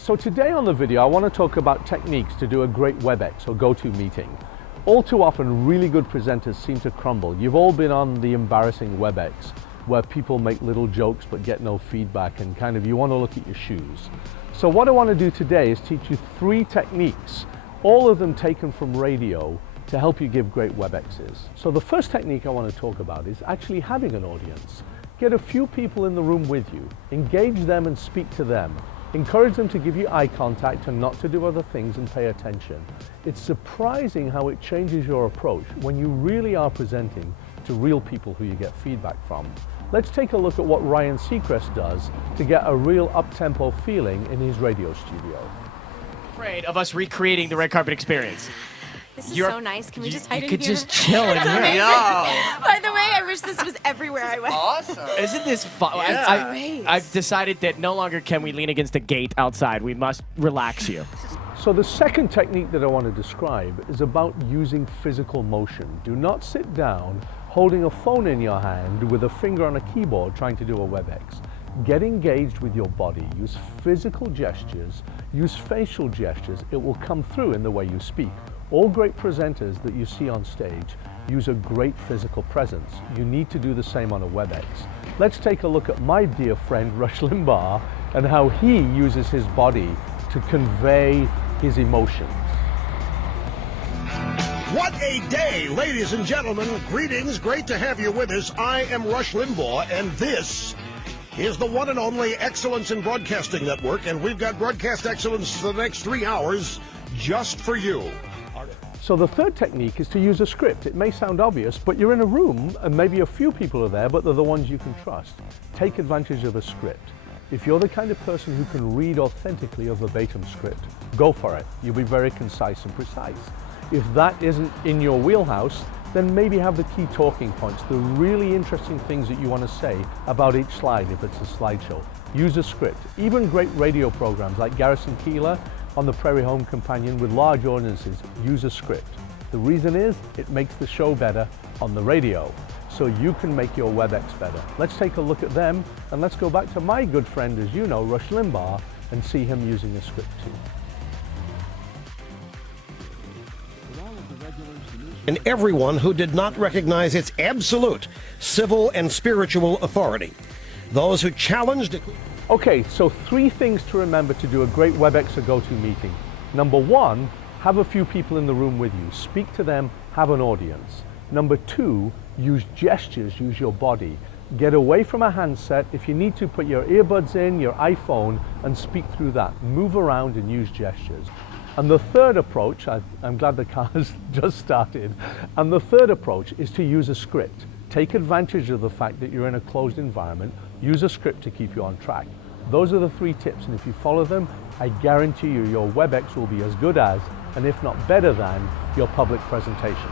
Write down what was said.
So today on the video, I want to talk about techniques to do a great Webex or Goto meeting. All too often, really good presenters seem to crumble. You've all been on the embarrassing Webex where people make little jokes but get no feedback and kind of you want to look at your shoes. So what I want to do today is teach you 3 techniques, all of them taken from radio, to help you give great Webexes. So the first technique I want to talk about is actually having an audience. Get a few people in the room with you, engage them and speak to them. Encourage them to give you eye contact and not to do other things and pay attention. It's surprising how it changes your approach when you really are presenting to real people who you get feedback from. Let's take a look at what Ryan Seacrest does to get a real up-tempo feeling in his radio studio. Afraid of us recreating the red carpet experience. This is so nice. Can we just hide in here? You could just chill in here. By the way, I wish this was everywhere I went. Awesome. Isn't this fun? Yeah. I've decided that no longer can we lean against a gate outside. We must relax you. So the second technique that I want to describe is about using physical motion. Do not sit down holding a phone in your hand with a finger on a keyboard trying to do a Webex. Get engaged with your body. Use physical gestures. Use facial gestures. It will come through in the way you speak. All great presenters that you see on stage use a great physical presence. You need to do the same on a Webex. Let's take a look at my dear friend Rush Limbaugh and how he uses his body to convey his emotions. What a day, ladies and gentlemen. Greetings, great to have you with us. I am Rush Limbaugh, and this is the one and only Excellence in Broadcasting Network, and we've got broadcast excellence for the next 3 hours just for you. So the third technique is to use a script. It may sound obvious, but you're in a room and maybe a few people are there, but they're the ones you can trust. Take advantage of a script. If you're the kind of person who can read authentically a verbatim script, go for it. You'll be very concise and precise. If that isn't in your wheelhouse, then maybe have the key talking points, the really interesting things that you want to say about each slide if it's a slideshow. Use a script. Even great radio programs like Garrison Keillor on the Prairie Home Companion with large audiences use a script. The reason is it makes the show better on the radio, so you can make your Webex better. Let's take a look at them, and let's go back to my good friend, as you know, Rush Limbaugh, and see him using a script too. And everyone who did not recognize its absolute civil and spiritual authority. Those who challenged... Okay, so 3 things to remember to do a great Webex or Goto meeting. Number 1, have a few people in the room with you. Speak to them, have an audience. Number 2, use gestures, use your body. Get away from a handset. If you need to, put your earbuds in, your iPhone, and speak through that. Move around and use gestures. And the third approach, I'm glad the car has just started, and the third approach is to use a script. Take advantage of the fact that you're in a closed environment. Use a script to keep you on track. Those are the 3 tips, and if you follow them, I guarantee you your Webex will be as good as, and if not better than, your public presentation.